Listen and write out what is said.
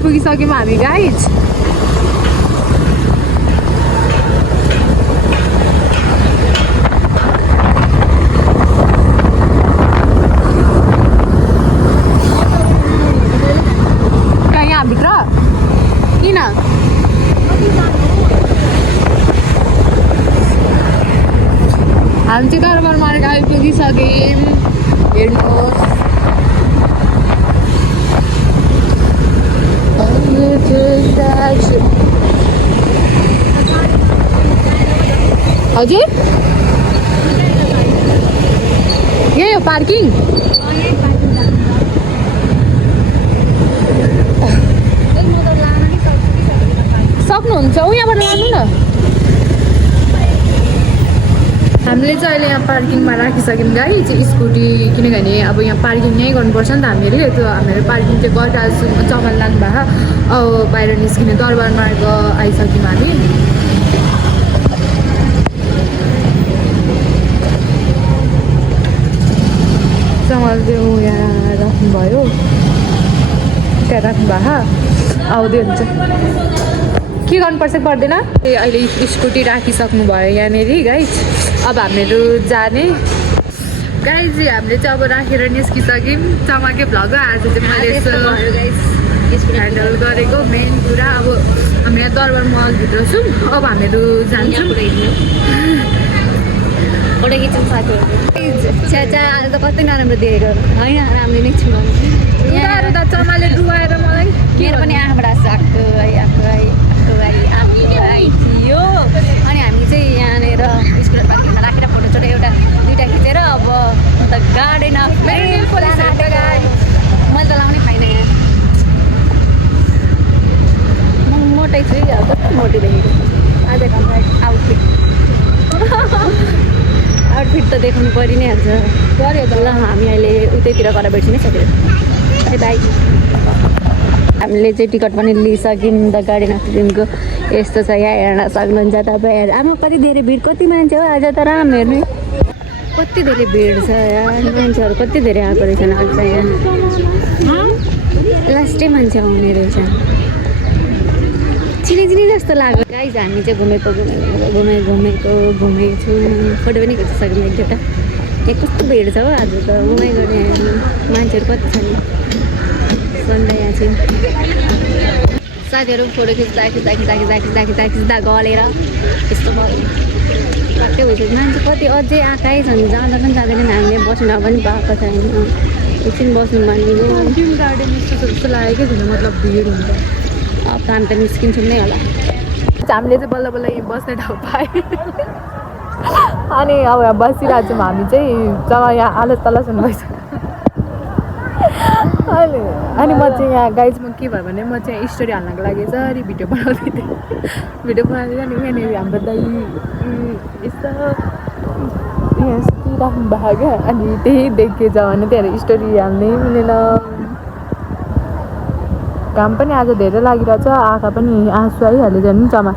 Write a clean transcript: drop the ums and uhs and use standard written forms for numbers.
आइपुगिसक्यौँ हामी गाइज। कहाँ यहाँभित्र किन हामी चाहिँ दरबार मार्ग आइपुगिसक्यौँ। हेर्नुहोस् हजुर यही हो पार्किङ। सक्नुहुन्छ यहाँबाट लानु न। हामीले चाहिँ अहिले यहाँ पार्किङमा राखिसक्यौँ गाइज स्कुटी, किनभने अब यहाँ पार्किङ यहीँ गर्नुपर्छ नि त हामीहरूले। त्यो हामीहरू पार्किङ चाहिँ गर्दा चमन लानु भएको। अब बाहिर निस्किने दरबार मार्ग आइसक्यौँ हामी। चमल चाहिँ यहाँ राख्नुभयो, त्यहाँ राख्नुभएको आउँदै हुन्छ। के गर्नुपर्छ पर्दैन। अहिले स्कुटी राखिसक्नु भयो यहाँनिर गाइज। अब हामीहरू जाने गाइज। हामीले चाहिँ अब राखेर निस्किसक्यौँ। चमाकै भ्लग आज चाहिँ मैले ह्यान्डल गरेको मेन कुरा। अब हामी यहाँ दरबार मलभित्र छौँ। अब हामीहरू जान्छौँ। फोटो खिच्नु साथीहरू च्याचा आज त कति नराम्रो देखेको होइन, राम्रो नै छु यहाँ त चमाले डुबाएर मलाई मेरो पनि आँखाबाट आएको थियो। अनि हामी चाहिँ यहाँनिर स्कुटर पार्किङमा राखेर फोटो छोटो एउटा दुइटा खिचेर अब त गार्डन अफ मैले त लाउनै पाइनँ। यहाँ म मोटै छु अब कति मोटी देखेको आज आउटफिट त देखाउनु परि नै हाल्छ। गऱ्यो त ल हामी अहिले उतैतिर गएर बैठ्नु नै सक्यो। By by. हामीले चाहिँ टिकट पनि लिइसक्यौँ द गार्डन अफ ड्रिमको। यस्तो छ यहाँ हेर्न सक्नुहुन्छ तपाईँहरू। आमा कति धेरै भिड, कति मान्छे हो आज त राम हेर्ने। कति धेरै भिड छ यहाँ, मान्छेहरू कति धेरै आएको रहेछन् आज यहाँ। लास्टै मान्छे आउने रहेछ। चिनी जस्तो लाग्यो गाइज। हामी चाहिँ घुमेको छु। फोटो पनि खिचिसक्यौँ एक दुईवटा। यहाँ कस्तो भिड छ हो आज त। घुमाइ गर्ने मान्छेहरू कति छ नि सन्डे यहाँ चाहिँ। साथीहरू फोटो खिच्दा गलेर यस्तो भयो बाटै भइसक्यो। मान्छे कति अझै आएकै छन्, जाँदा पनि जाँदैन। हामीले बस्न पनि पाएको छैन। एकछिन बस्नु भनेको गार्डन जस्तो लागेकै छैन, मतलब भिड हुन्छ। अब काम त निस्किन्छौँ नै होला। हामीले चाहिँ बल्ल बल्ल यहाँ बस्ने ठाउँ पायौँ। अनि अब यहाँ बसिरहेको छौँ हामी चाहिँ। जब यहाँ आलस तलस हुनुभएछ। अनि म चाहिँ यहाँ गाइज म के भयो भने म चाहिँ स्टोरी हाल्नको लागि यसरी भिडियो बनाउँदै थिएँ। भिडियो बनाउँदै नि यहाँनिर हाम्रो दाइ यस्तो यस्तो राख्नु भएको क्या। अनि त्यही देखेछ भने त्यहाँनिर स्टोरी हाल्नै मिलेन। घाम पनि आज धेरै लागिरहेछ। आँखा पनि आँसु आइहाल्यो झन् चमा।